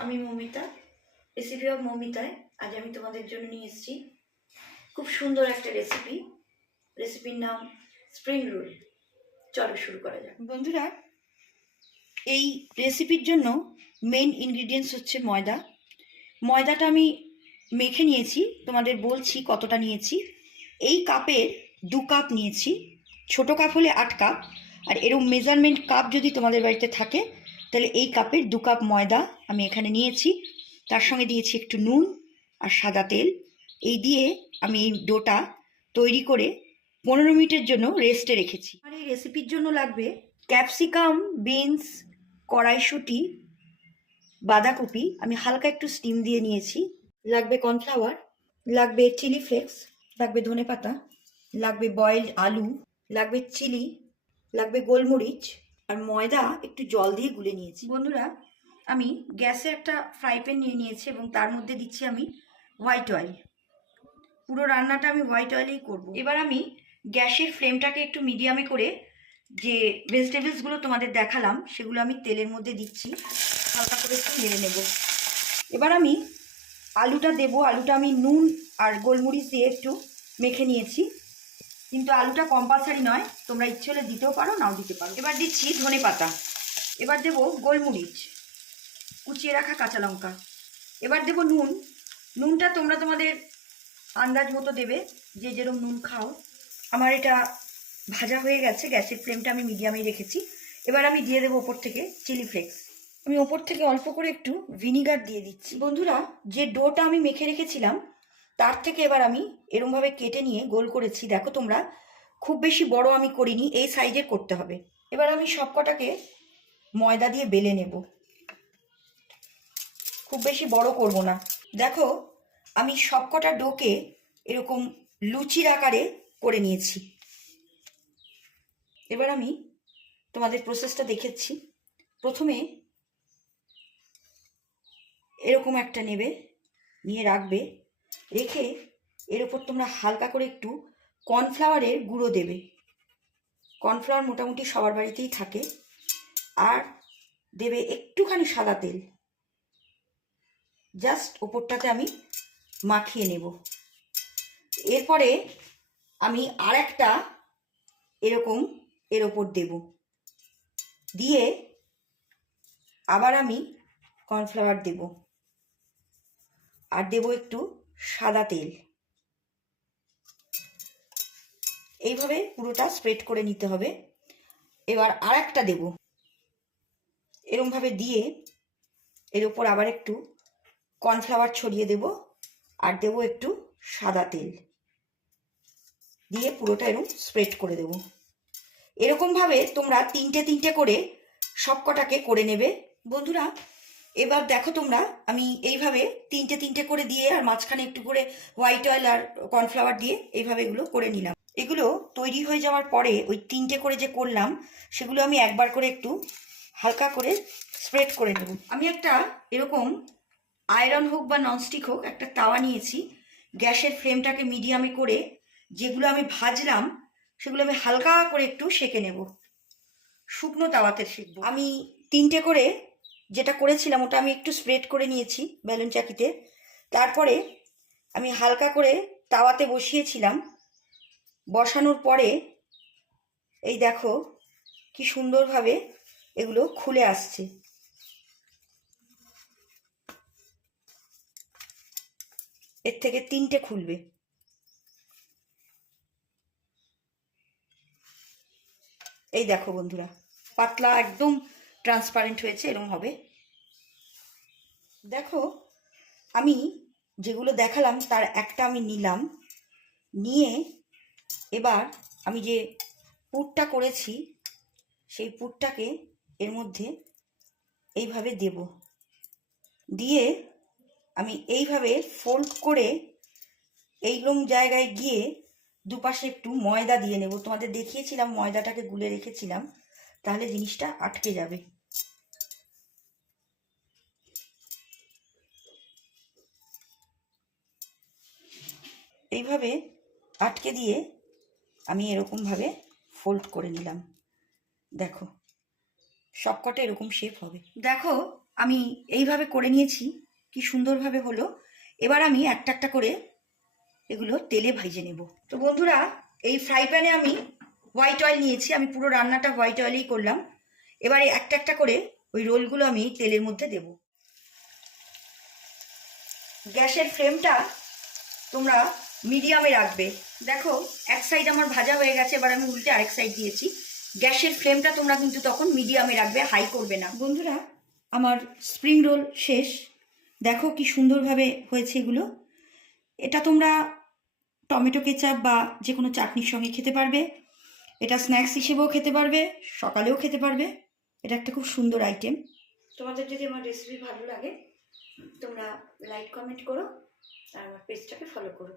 আমি Momita, recipe of মমিতায় আজ আমি তোমাদের জন্য নিয়ে এসেছি খুব সুন্দর একটা রেসিপি। রেসিপির নাম স্প্রিং রোল। চলো শুরু করা যাক। বন্ধুরা, এই রেসিপির জন্য মেন ইনগ্রিডিয়েন্টস হচ্ছে ময়দা। ময়দাটা আমি মেখে নিয়েছি, তোমাদের বলছি কতটা নিয়েছি। এই কাপের 2 কাপ নিয়েছি। ছোট কাপ হলে 8 কাপ, আর এরকম মেজারমেন্ট কাপ যদি তোমাদের বাড়িতে থাকে তাহলে এই কাপের 2 কাপ ময়দা আমি এখানে নিয়েছি। তার সঙ্গে দিয়েছি একটু নুন আর সাদা তেল। এই দিয়ে আমি এই ডোটা তৈরি করে 15 মিনিটের জন্য রেস্টে রেখেছি। আর এই রেসিপির জন্য লাগবে ক্যাপসিকাম, বিনস, কড়াইশুঁটি, বাঁধাকপি আমি হালকা একটু স্টিম দিয়ে নিয়েছি। লাগবে কর্নফ্লাওয়ার, লাগবে চিলি ফ্লেক্স, লাগবে ধনেপাতা, লাগবে বয়েলড আলু, লাগবে চিলি, লাগবে গোলমরিচ, আর ময়দা একটু জল দিয়ে গুলে নিয়েছি। বন্ধুরা, আমি গ্যাসে একটা ফ্রাই প্যান নিয়ে নিয়েছি এবং তার মধ্যে দিচ্ছি আমি হোয়াইট অয়েল। পুরো রান্নাটা আমি হোয়াইট অয়েলেই করব। এবার আমি গ্যাসের ফ্লেমটাকে একটু মিডিয়ামে করে যে ভেজিটেবলসগুলো তোমাদের দেখালাম সেগুলো আমি তেলের মধ্যে দিচ্ছি, হালকা করে একটু নেড়ে নেব। এবার আমি আলুটা দেবো। আলুটা আমি নুন আর গোলমরিচ দিয়ে একটু মেখে নিয়েছি, কিন্তু আলুটা কম্পালসারি নয়, তোমরা ইচ্ছে হলে দিতেও পারো, নাও দিতে পারো। এবার দিচ্ছি ধনেপাতা, এবার দেবো গোলমরিচ, কুচিয়ে রাখা কাঁচা লঙ্কা, এবার দেবো নুন। নুনটা তোমরা তোমাদের আন্দাজ মতো দেবে, যে যেরকম নুন খাও। আমার এটা ভাজা হয়ে গেছে, গ্যাসের ফ্লেমটা আমি মিডিয়ামে রেখেছি। এবার আমি দিয়ে দেবো ওপর থেকে চিলি ফ্লেক্স। আমি ওপর থেকে অল্প করে একটু ভিনিগার দিয়ে দিচ্ছি। বন্ধুরা, যে ডোটা আমি মেখে রেখেছিলাম তার থেকে এবার আমি এরমভাবে কেটে নিয়ে গোল করেছি। দেখো তোমরা, খুব বেশি বড় আমি করিনি, এই সাইজের করতে হবে। এবার আমি সবকটাকে ময়দা দিয়ে বেলে নেব, খুব বেশি বড় করব না। দেখো, আমি সবকটা ডোকে এরকম লুচির আকারে করে নিয়েছি। এবার আমি তোমাদের প্রসেসটা দেখাচ্ছি। প্রথমে এরকম একটা নেবে, নিয়ে রাখবে, রেখে এর ওপর তোমরা হালকা করে একটু কর্নফ্লাওয়ারের গুঁড়ো দেবে। কর্নফ্লাওয়ার মোটামুটি সবার বাড়িতেই থাকে। আর দেবে একটুখানি সাদা তেল, জাস্ট ওপরটাতে আমি মাখিয়ে নেব। এরপরে আমি আর একটা এরকম এর ওপর দেব, দিয়ে আবার আমি কর্নফ্লাওয়ার দেব, আর দেব একটু সাদা তেল। এইভাবে পুরোটা স্প্রেড করে নিতে হবে। এবার আর একটা দেব, এরমভাবে দিয়ে এর ওপর আবার একটু কর্নফ্লাওয়ার ছড়িয়ে দেব, আর দেব একটু সাদা তেল, দিয়ে পুরোটা এরকম স্প্রেড করে দেব। এরকমভাবে তোমরা তিনটে তিনটে করে সবকটাকে করে নেবে। বন্ধুরা, এবার দেখো তোমরা, আমি এইভাবে তিনটে তিনটে করে দিয়ে আর মাঝখানে একটু করে হোয়াইট অয়েল আর কর্নফ্লাওয়ার দিয়ে এইভাবে এগুলো করে নিলাম। এগুলো তৈরি হয়ে যাওয়ার পরে ওই তিনটে করে যে করলাম সেগুলো আমি একবার করে একটু হালকা করে স্প্রেড করে নেব। আমি একটা এরকম আয়রন হোক বা ননস্টিক হোক একটা তাওয়া নিয়েছি। গ্যাসের ফ্লেমটাকে মিডিয়ামে করে যেগুলো আমি ভাজলাম সেগুলো আমি হালকা করে একটু সেঁকে নেব, শুকনো তাওয়াতে সেঁকবো। আমি তিনটে করে যেটা করেছিলাম ওটা আমি একটু স্প্রেড করে নিয়েছি বেলুন চাকিতে। তারপরে আমি হালকা করে তাওয়াতে বসিয়েছিলাম। বসানোর পরে এই দেখো কি সুন্দরভাবে এগুলো খুলে আসছে। এর থেকে তিনটে খুলবে। এই দেখো বন্ধুরা, পাতলা একদম ট্রান্সপারেন্ট হয়েছে, এরকম হবে। দেখো, আমি যেগুলো দেখালাম তার একটা আমি নিলাম, নিয়ে এবার আমি যে পুরটা করেছি সেই পুরটাকে এর মধ্যে এইভাবে দেব, দিয়ে আমি এইভাবে ফোল্ড করে এইরকম জায়গায় গিয়ে দুপাশে একটু ময়দা দিয়ে নেব। তোমাদের দেখিয়েছিলাম ময়দাটাকে গুলে রেখেছিলাম, তাহলে জিনিসটা আটকে যাবে। এইভাবে আটকে দিয়ে আমি এরকমভাবে ফোল্ড করে নিলাম। দেখো, সবকটা এরকম শেপ হবে। দেখো, আমি এইভাবে করে নিয়েছি, কি সুন্দরভাবে হলো। এবার আমি একটা একটা করে এগুলো তেলে ভেজে নেব। তো বন্ধুরা, এই ফ্রাই প্যানে আমি হোয়াইট অয়েল নিয়েছি, আমি পুরো রান্নাটা হোয়াইট অয়েলেই করলাম। এবারে একটা একটা করে ওই রোলগুলো আমি তেলের মধ্যে দেব। গ্যাসের ফ্লেমটা তোমরা মিডিয়ামে রাখবে। দেখো এক সাইড আমার ভাজা হয়ে গেছে, এবার আমি উল্টে আরেক সাইড দিয়েছি। গ্যাসের ফ্লেমটা তোমরা কিন্তু তখন মিডিয়ামে রাখবে, হাই করবে না। বন্ধুরা, আমার স্প্রিং রোল শেষ। দেখো কি সুন্দরভাবে হয়েছে এগুলো। এটা তোমরা টমেটো কেচাপ বা যে কোনো চাটনির সঙ্গে খেতে পারবে। এটা স্ন্যাক্স হিসেবেও খেতে পারবে, সকালেও খেতে পারবে। এটা একটা খুব সুন্দর আইটেম। তোমাদের যদি আমার রেসিপি ভালো লাগে তোমরা লাইক কমেন্ট করো আর আমার পেজটাকে ফলো করো।